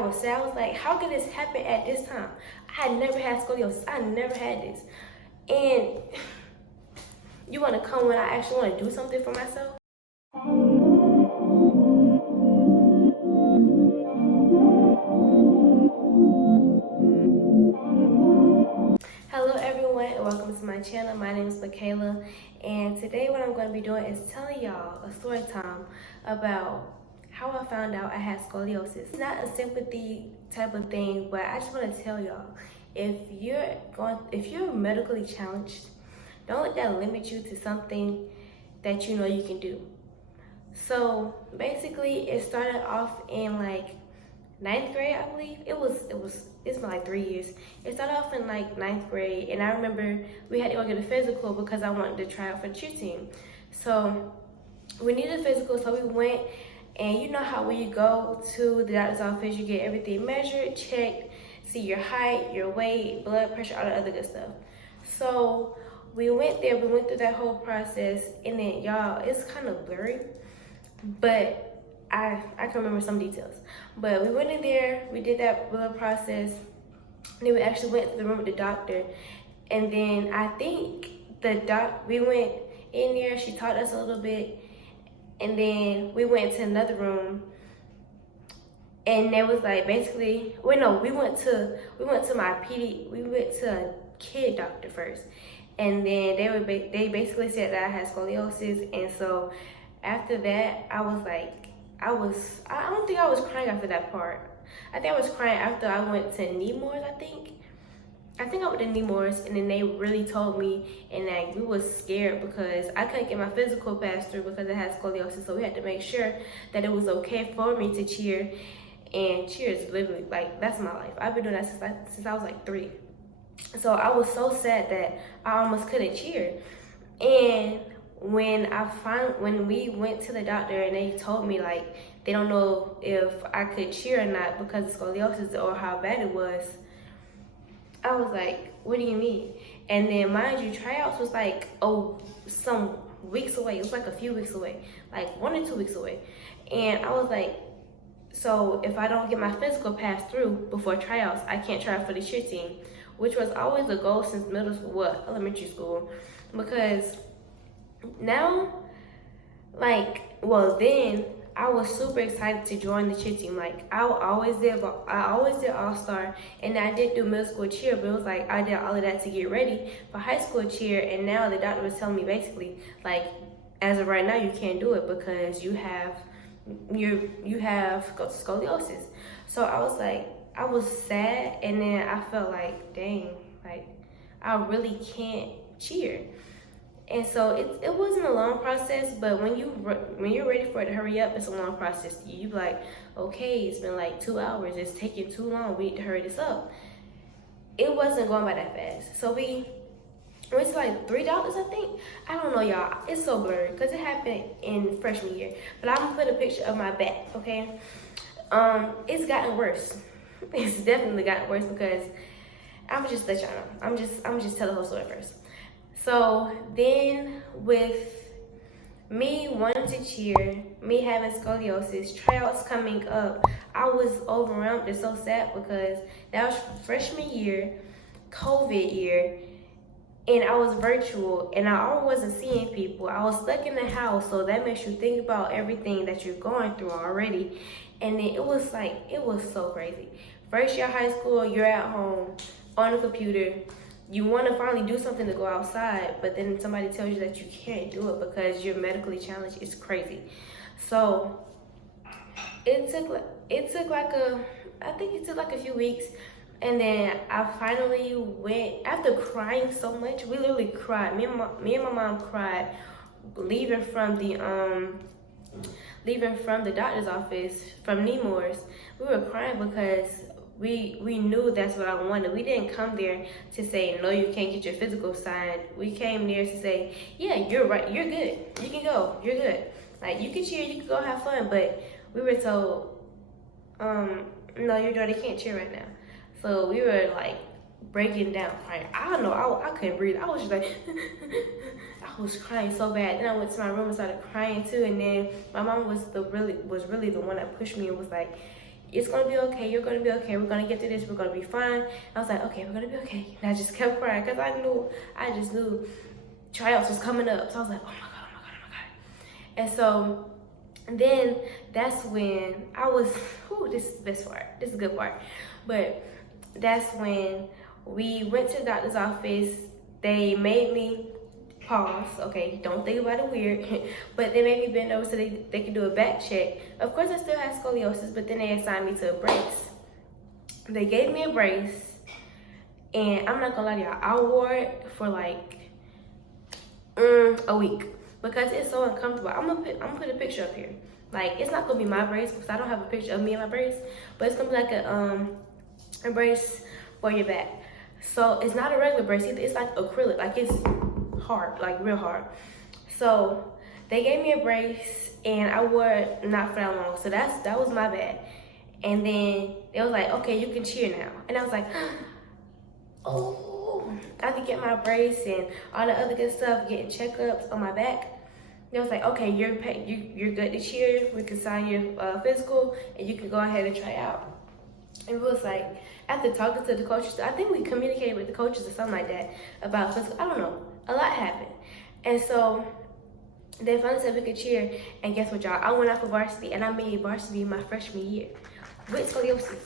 was sad. I was like, how could this happen at this time? I had never had scoliosis. I never had this. And you want to come when I actually want to do something for myself? Hello everyone and welcome to my channel. My name is Michaela, and today what I'm going to be doing is telling y'all a story time about how I found out I had scoliosis. It's not a sympathy type of thing, but I just want to tell y'all, if you're medically challenged, don't let that limit you to something that you know you can do. So basically it started off in like 9th grade, I believe. It's been like 3 years. It started off in like 9th grade, and I remember we had to go get a physical because I wanted to try out for the cheer team. So we needed a physical, so we went, and you know how when you go to the doctor's office, you get everything measured, checked, see your height, your weight, blood pressure, all the other good stuff. So we went there, we went through that whole process, and then y'all, it's kind of blurry, but I can remember some details. But we went in there, we did that blood process, and then we actually went to the room with the doctor. And then I think we went in there, she taught us a little bit, and then we went to another room, and there was like basically, we went to a kid doctor first, and then they basically said that I had scoliosis. And so after that, I don't think I was crying after that part. I think I was crying after I went to Nemours, I think I went to Nemours, and then they really told me, and like we was scared because I couldn't get my physical passed through because I had scoliosis. So we had to make sure that it was okay for me to cheer, and cheer is literally like, that's my life. I've been doing that since I was like 3. So I was so sad that I almost couldn't cheer. And when we went to the doctor and they told me like they don't know if I could cheer or not because of scoliosis or how bad it was, I was like, what do you mean? And then mind you, tryouts was like some weeks away. It was like a few weeks away, like 1 or 2 weeks away. And I was like, so if I don't get my physical passed through before tryouts, I can't try for the cheer team, which was always a goal since elementary school. Because now, then I was super excited to join the cheer team. Like I always did All-Star, and I did do middle school cheer, but it was like I did all of that to get ready for high school cheer. And now the doctor was telling me basically like, as of right now, you can't do it because you have scoliosis. So I was sad, and then I felt like, dang, like I really can't cheer. And so it wasn't a long process, but when you're ready for it to hurry up, it's a long process. You be like, okay, it's been like 2 hours. It's taking too long. We need to hurry this up. It wasn't going by that fast. So we went to like 3 doctors, I think. I don't know, y'all. It's so blurry because it happened in freshman year. But I'm gonna put a picture of my back, okay? It's gotten worse. It's definitely gotten worse because I'm just let y'all know. I'm just tell the whole story first. So then with me wanting to cheer, me having scoliosis, tryouts coming up, I was overwhelmed and so sad because that was freshman year, COVID year, and I was virtual, and I always wasn't seeing people. I was stuck in the house, so that makes you think about everything that you're going through already. And then it was so crazy. First year of high school, you're at home on the computer. You want to finally do something to go outside, but then somebody tells you that you can't do it because you're medically challenged. It's crazy. So it took like a few weeks, and then I finally went. After crying so much, we literally cried. Me and my mom cried leaving from the doctor's office from Nemours. We were crying because we knew that's what I wanted. We didn't come there to say, no, you can't get your physical signed. We came there to say, yeah, you're right, you're good. You can go, you're good. Like, you can cheer, you can go have fun. But we were told, no, your daughter can't cheer right now. So we were like breaking down, crying. I don't know, I couldn't breathe. I was just like, I was crying so bad. Then I went to my room and started crying too. And then my mom was really the one that pushed me and was like, It's gonna be okay. You're gonna be okay. We're gonna get through this. We're gonna be fine. I was like, okay, we're gonna be okay. And I just kept crying because I just knew tryouts was coming up. So I was like, oh my God, oh my God, oh my God. And so then that's when I was, this is the best part. This is the good part. But that's when we went to the doctor's office. They made me pause, okay, don't think about it weird, but they made me bend over so they could do a back check. Of course, I still had scoliosis, but then they assigned me to a brace. They gave me a brace, and I'm not gonna lie to y'all, I wore it for like a week because it's so uncomfortable. I'm gonna put a picture up here. Like, it's not gonna be my brace because I don't have a picture of me and my brace, but it's gonna be like a brace for your back. So it's not a regular brace either. It's like acrylic, like it's hard, like real hard. So they gave me a brace and I wore it not for that long. So that was my bad. And then they was like, okay, you can cheer now. And I was like, oh, I had to get my brace and all the other good stuff, getting checkups on my back. They was like, okay, you're good to cheer. We can sign your physical and you can go ahead and try out. And it was like, after talking to the coaches, I think we communicated with the coaches or something like that about physical. I don't know. A lot happened. And so they finally said we could cheer. And guess what, y'all? I went out for varsity and I made varsity my freshman year with scoliosis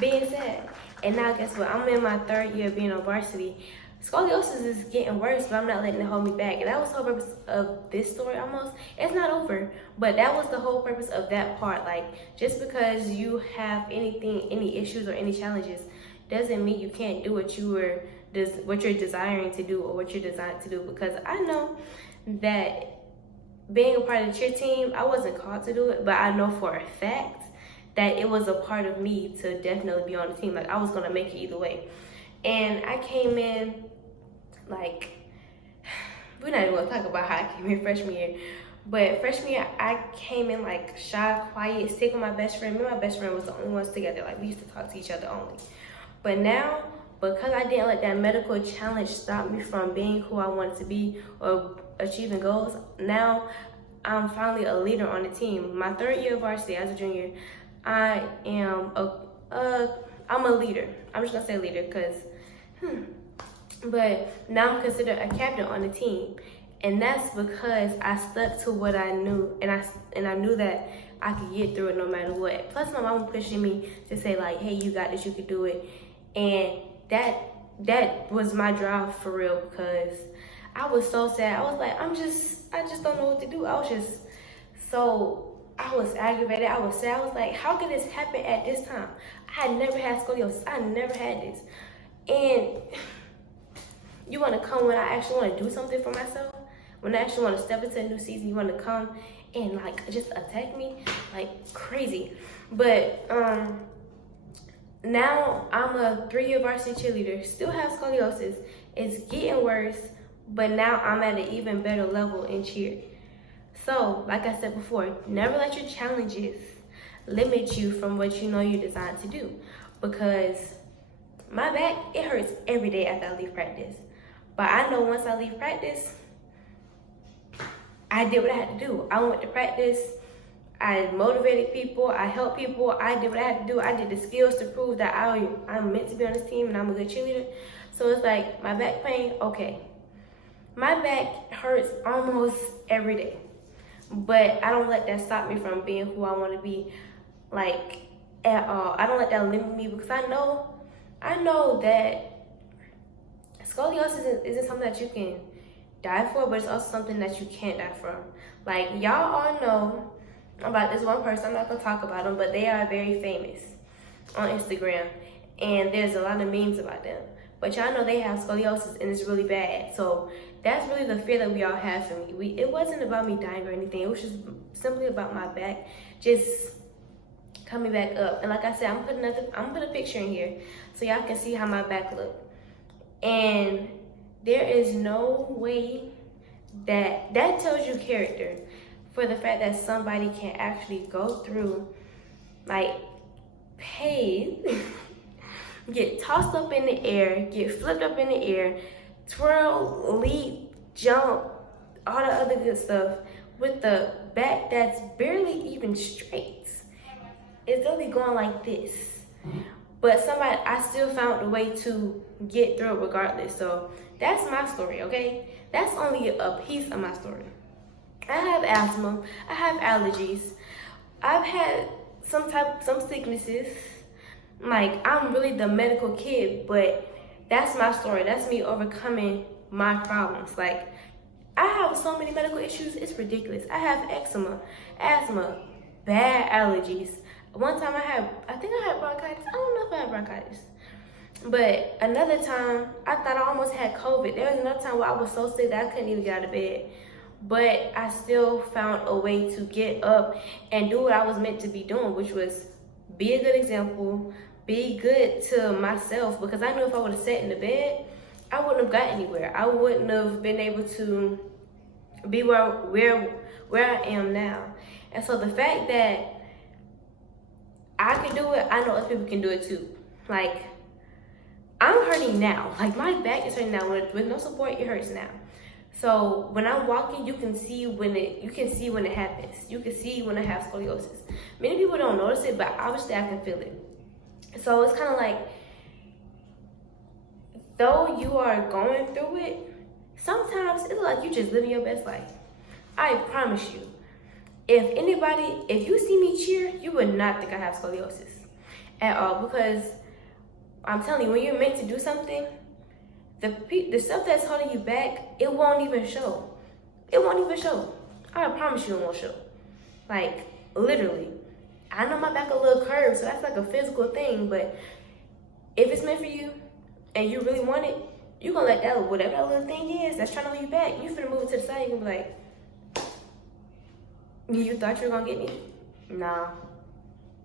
being sad. And now guess what? I'm in my 3rd year being on varsity. Scoliosis is getting worse, but I'm not letting it hold me back. And that was the whole purpose of this story almost. It's not over, but that was the whole purpose of that part. Like, just because you have any issues or any challenges, doesn't mean you can't do what you're desiring to do or what you're designed to do. Because I know that being a part of the cheer team, I wasn't called to do it, but I know for a fact that it was a part of me to definitely be on the team. Like, I was gonna make it either way. And I came in, like, we're not even gonna talk about how I came in freshman year, but freshman year, I came in like shy, quiet, sick with my best friend. Me and my best friend was the only ones together. Like, we used to talk to each other only. But now, because I didn't let that medical challenge stop me from being who I wanted to be or achieving goals, now I'm finally a leader on the team. My 3rd year of varsity as a junior, I am I'm a leader. I'm just gonna say leader because, but now I'm considered a captain on the team, and that's because I stuck to what I knew, and I knew that I could get through it no matter what. Plus, my mom was pushing me to say like, "Hey, you got this, you could do it," and that was my drive for real because I was so sad. I was like, I just don't know what to do. I was aggravated. I was sad. I was like, how could this happen at this time? I had never had scoliosis. I never had this. And you want to come when I actually want to do something for myself? When I actually want to step into a new season, you want to come and like just attack me? Like crazy. But now I'm a 3-year varsity cheerleader. Still have scoliosis. It's getting worse. But now I'm at an even better level in cheer. So, like I said before, never let your challenges limit you from what you know you're designed to do. Because my back, it hurts every day after I leave practice. But I know once I leave practice, I did what I had to do. I went to practice, I motivated people, I helped people, I did what I had to do. I did the skills to prove that I'm meant to be on this team and I'm a good cheerleader. So it's like, my back pain, okay. My back hurts almost every day. But I don't let that stop me from being who I want to be, like, at all. I don't let that limit me because I know that scoliosis isn't something that you can die for, but it's also something that you can't die from. Like, y'all all know about this one person. I'm not going to talk about them, but they are very famous on Instagram. And there's a lot of memes about them. But y'all know they have scoliosis and it's really bad. So that's really the fear that we all have for me. It wasn't about me dying or anything. It was just simply about my back just coming back up. And like I said, I'm gonna put a picture in here so y'all can see how my back look. And there is no way that tells you character for the fact that somebody can actually go through like pain, get tossed up in the air, get flipped up in the air, twirl, leap, jump, all the other good stuff with the back that's barely even straight. it's literally going like this. But I still found a way to get through it regardless. So that's my story, okay? That's only a piece of my story. I have asthma, I have allergies, I've had some sicknesses. Like, I'm really the medical kid, but that's my story. That's me overcoming my problems. Like, I have so many medical issues, it's ridiculous. I have eczema, asthma, bad allergies. One time I think I had bronchitis. I don't know if I had bronchitis. But another time, I thought I almost had COVID. There was another time where I was so sick that I couldn't even get out of bed. But I still found a way to get up and do what I was meant to be doing, which was be a good example, be good to myself, because I knew if I would have sat in the bed, I wouldn't have got anywhere. I wouldn't have been able to be where I am now. And so the fact that I can do it, I know other people can do it too. Like, I'm hurting now. Like, my back is hurting now. With no support, it hurts now. So when I'm walking, you can see when it happens. You can see when I have scoliosis. Many people don't notice it, but obviously I can feel it. So it's kind of like, though you are going through it, sometimes it's like you just living your best life. I promise you. If you see me cheer, you would not think I have scoliosis at all, because I'm telling you, when you're meant to do something, the stuff that's holding you back, it won't even show. It won't even show. I promise you it won't show. Like, literally. I know my back a little curved, so that's like a physical thing, but if it's meant for you and you really want it, you're gonna let that, whatever that little thing is that's trying to hold you back, you finna move it to the side, you're gonna be like, you thought you were gonna get me? Nah.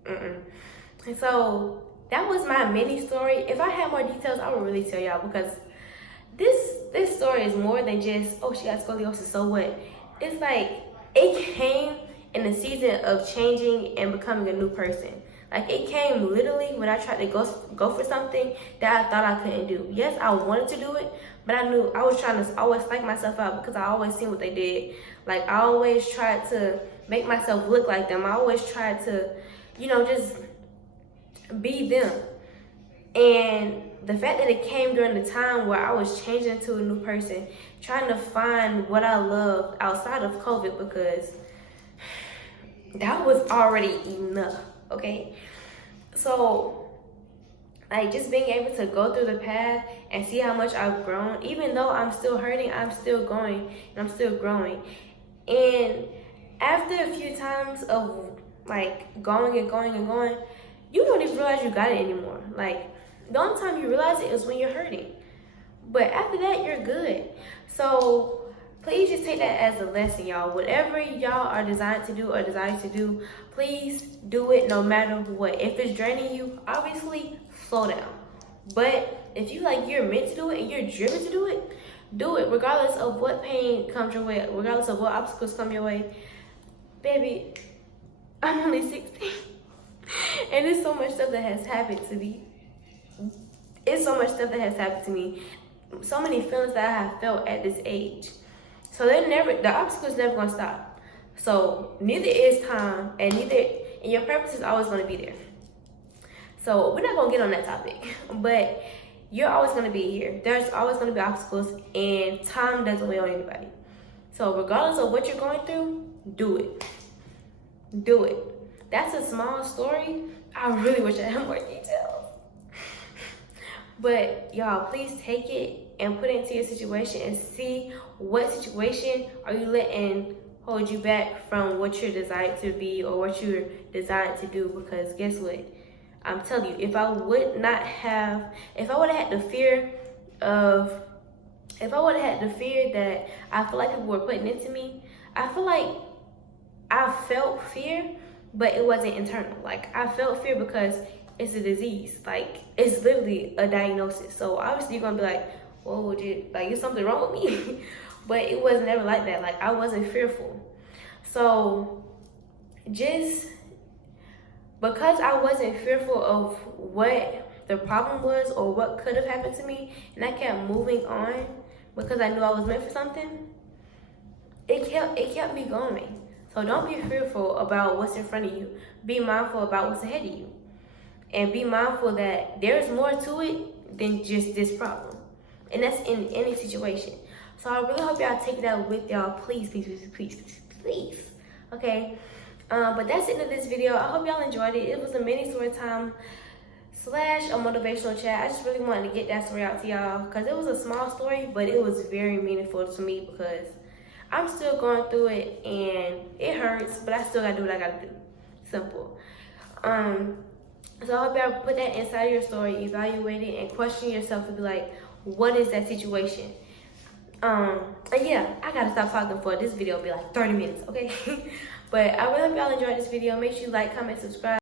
And so that was my mini story. If I had more details, I would really tell y'all, because this story is more than just, oh, she got scoliosis, so what? It's like, it came in the season of changing and becoming a new person. Like, it came literally when I tried to go for something that I thought I couldn't do. Yes, I wanted to do it, but I knew I was trying to always psych myself out, because I always seen what they did. Like, I always tried to make myself look like them. I always tried to, just be them. And the fact that it came during the time where I was changing into a new person, trying to find what I loved outside of COVID, because that was already enough, okay? So, like, just being able to go through the path and see how much I've grown, even though I'm still hurting, I'm still going and I'm still growing. And after a few times of, like, going and going and going, you don't even realize you got it anymore. Like, the only time you realize it is when you're hurting. But after that, you're good. So please just take that as a lesson, y'all. Whatever y'all are designed to do or desire to do, please do it no matter what. If it's draining you, obviously, slow down. But if you you're meant to do it and you're driven to do it regardless of what pain comes your way, regardless of what obstacles come your way. Baby, I'm only 16. And there's so much stuff that has happened to me. So many feelings that I have felt at this age. So the obstacle's never gonna stop. So neither is time, and your purpose is always gonna be there. So we're not gonna get on that topic, but you're always gonna be here. There's always gonna be obstacles, and time doesn't wait on anybody. So regardless of what you're going through, do it. Do it. That's a small story. I really wish I had more details. But y'all, please take it and put it into your situation and see what situation are you letting hold you back from what you're designed to be or what you're designed to do. Because guess what? I'm telling you, if I would have had the fear that I feel like people were putting into me, I feel like I felt fear, but it wasn't internal. Like, I felt fear because it's a disease. Like, it's literally a diagnosis. So obviously you're gonna be like, whoa, is something wrong with me? But it was never like that. Like, I wasn't fearful. So just because I wasn't fearful of what the problem was or what could have happened to me, and I kept moving on because I knew I was meant for something, it kept me going. So don't be fearful about what's in front of you. be mindful about what's ahead of you. And be mindful that there's more to it than just this problem. And that's in any situation. So I really hope y'all take that with y'all. Please, please, please, please, please, please. Okay? But that's the end of this video. I hope y'all enjoyed it. It was a mini story time / a motivational chat. I just really wanted to get that story out to y'all because it was a small story, but it was very meaningful to me because I'm still going through it and it hurts, but I still gotta do what I gotta do. Simple. So I hope y'all put that inside of your story, evaluate it, and question yourself to be like, what is that situation? And yeah, I gotta stop talking for this video will be like 30 minutes, okay? But I really hope y'all enjoyed this video. Make sure you like, comment, subscribe.